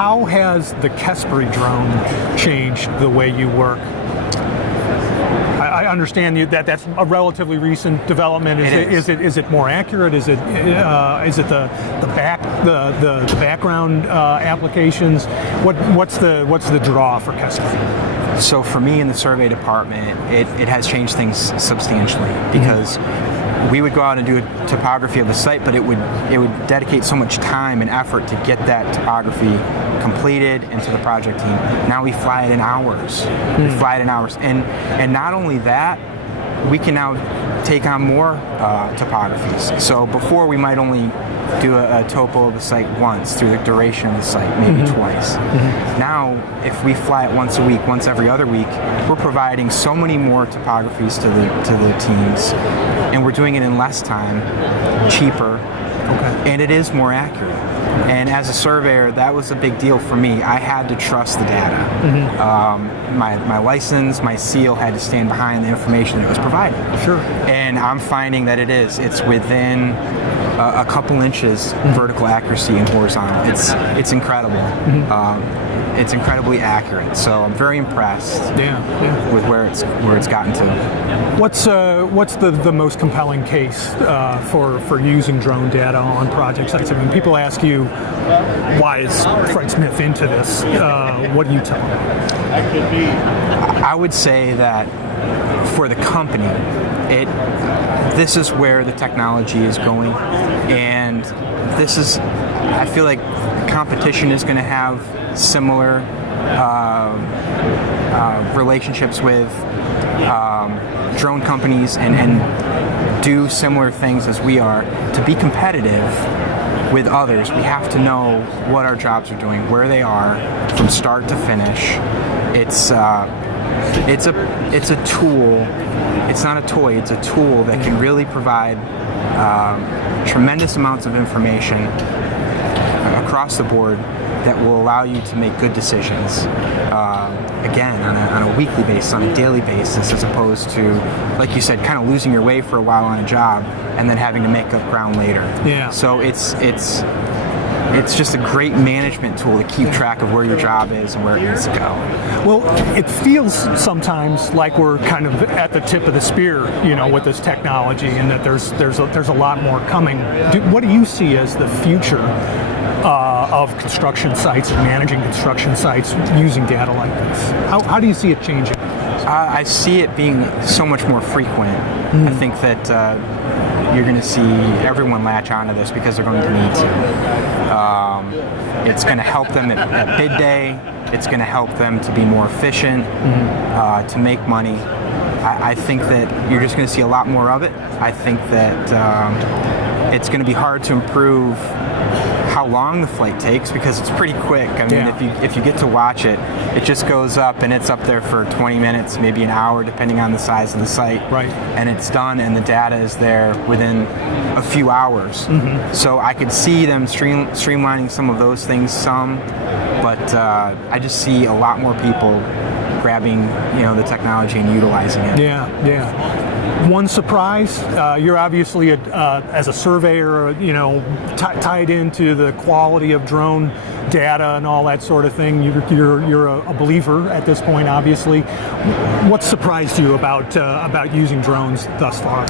How has the Kespry drone changed the way you work? I understand that that's a relatively recent development. Is it more accurate? Is it the background applications? What's the draw for Kespry? So for me in the survey department, it has changed things substantially, because we would go out and do a topography of the site, but it would dedicate so much time and effort to get that topography completed into the project team. Now we fly it in hours. We fly it in hours, and not only that, we can now take on more topographies. So before we might only do a topo of the site once through the duration of the site, maybe twice. Now, if we fly it once a week, once every other week, we're providing so many more topographies to the teams, and we're doing it in less time, cheaper, and it is more accurate. And as a surveyor, that was a big deal for me. I had to trust the data. My license, my seal had to stand behind the information that was provided. Sure. And I'm finding that it's within a couple inches vertical accuracy and horizontal. It's incredible. It's incredibly accurate. So I'm very impressed with where it's gotten to. What's the most compelling case for using drone data on project sites? I mean, people ask you, why is Fred Smith into this? What do you tell them? I would say that for the company, this is where the technology is going, and I feel like competition is going to have similar relationships with drone companies and do similar things as we are. To be competitive with others, we have to know what our jobs are doing, where they are from start to finish. It's a tool. It's not a toy. It's a tool that can really provide tremendous amounts of information across the board that will allow you to make good decisions, again, on a weekly basis, on a daily basis, as opposed to, like you said, kind of losing your way for a while on a job and then having to make up ground later. Yeah. So it's just a great management tool to keep track of where your job is and where it needs to go. Well, it feels sometimes like we're kind of at the tip of the spear, with this technology, and that there's a lot more coming. What do you see as the future of construction sites and managing construction sites using data like this? How do you see it changing? I see it being so much more frequent. I think that you're going to see everyone latch onto this because they're going to need to. It's going to help them at bid day. It's going to help them to be more efficient, to make money. I think that you're just going to see a lot more of it. I think that it's going to be hard to improve how long the flight takes, because it's pretty quick. I mean, if you get to watch it, it just goes up and it's up there for 20 minutes, maybe an hour, depending on the size of the site. Right. And it's done, and the data is there within a few hours. So I could see them streamlining some of those things but I just see a lot more people grabbing, the technology and utilizing it. Yeah. One surprise, you're obviously as a surveyor, tied into the quality of drone data and all that sort of thing. You're a believer at this point, obviously. What surprised you about using drones thus far?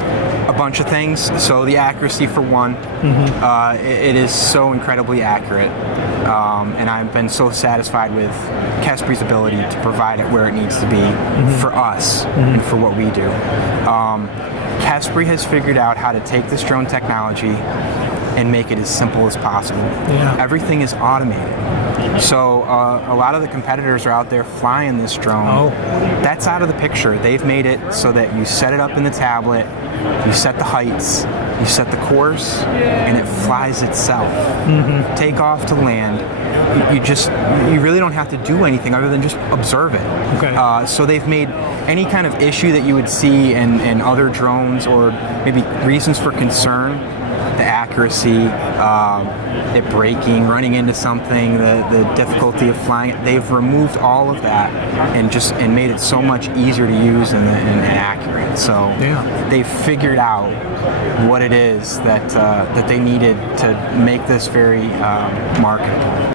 A bunch of things. So the accuracy, for one, it is so incredibly accurate, and I've been so satisfied with Kespry's ability to provide it where it needs to be for us and for what we do. Kespry has figured out how to take this drone technology and make it as simple as possible. Yeah. Everything is automated. So a lot of the competitors are out there flying this drone. That's out of the picture. They've made it so that you set it up in the tablet, you set the heights, you set the course, and it flies itself. Take off to land. You really don't have to do anything other than just observe it. Okay. So they've made any kind of issue that you would see in other drones, or maybe reasons for concern, the accuracy, it breaking, running into something, the difficulty of flying it, they've removed all of that and made it so much easier to use and accurate. So they've figured out what it is that they needed to make this very marketable.